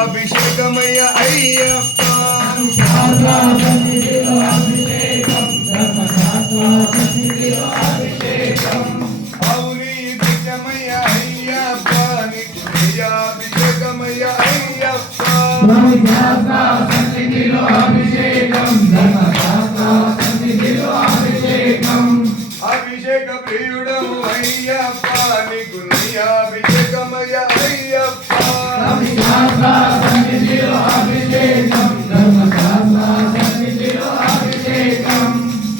అభిషేకమయ్య అయ్యప్ప అవుని దిశమయ్య అయ్యప్ప నీకు అభిషేకమయ్య అయ్యప్ప అభిషేక ప్రియుడవు అయ్యప్ప నీకు అభిషేకమయ్య అయ్యప్ప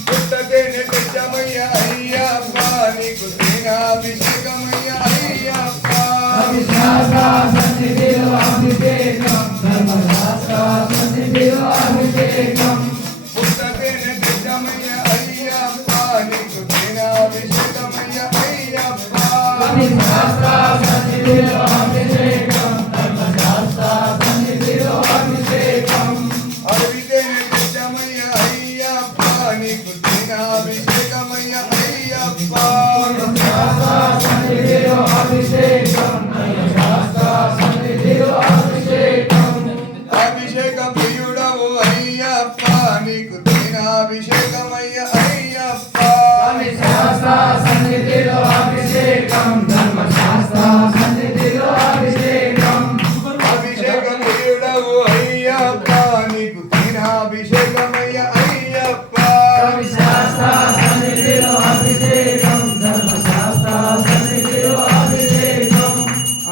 పుట్టతేనె తెచ్చమయ్య అయ్యప్ప నీకు అభిషేకమయ్య అయ్యప్ప పుట్టతేనె తెచ్చమయ్య అయ్యప్ప నీకు అభిషేకమయ్య అయ్యప్ప అవితేనె తెచ్చమయ్య అయ్యప్ప నీకు అభిషేకమయ్య అయ్యప్ప అభిషేక ప్రియుడవు అయ్యప్ప నీకు అభిషేకమయ్య అయ్యప్ప అభిషేక ప్రియుడవు అయ్యప్ప నీకు అభిషేకమయ్య అయ్యప్ప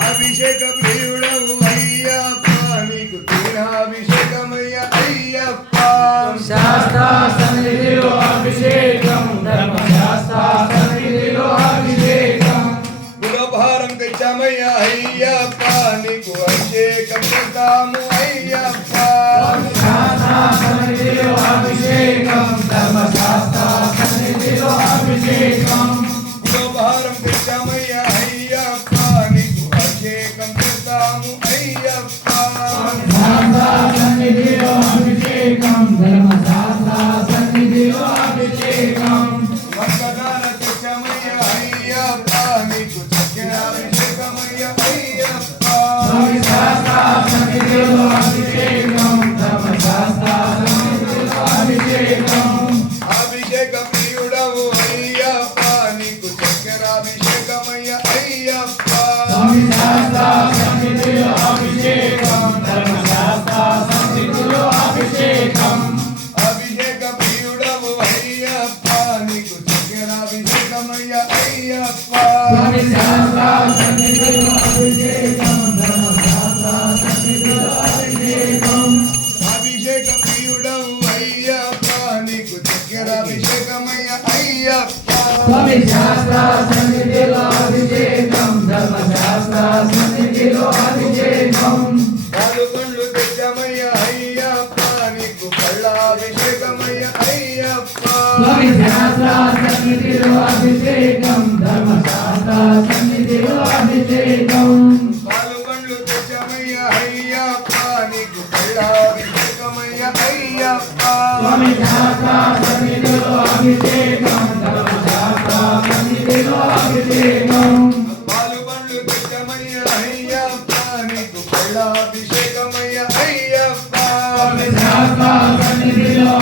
అభిషేక ప్రియుడవు అయ్యప్ప నీకు అభిషేకమయ్య అయ్యప్ప గుణభారం తెచ్చామయ్య అయ్యప్ప నీకు అభిషేకం చేస్తాము అయ్యప్ప గుణభారం తెచ్చామయ్య అయ్యప్ప నీకు అభిషేకం చేస్తాము అయ్యప్ప వందనాల తెచ్చామయ్య అయ్యప్ప నీకు చక్కెర అభిషేకమయ్య అయ్యప్ప అభిషేక ప్రియుడవు అయ్యప్ప నీకు చక్కెర అభిషేకమయ్య అయ్యప్ప అభిషేక ప్రియుడవు అయ్యప్ప నీకు చక్కెర అభిషేకమయ్య అయ్యప్ప అభిషేక ప్రియుడవు అయ్యప్ప నీకు చక్కెర అభిషేకమయ్య అయ్యప్ప పాలుగొండ్లు తెచ్చమయ్య అయ్యప్ప నీకు కళ్ళ అభిషేకమయ్య అయ్యప్ప పాలుగొండ్లు తెచ్చమయ్య అయ్యప్ప నీకు కళ్ళ అభిషేకమయ్య అయ్యప్ప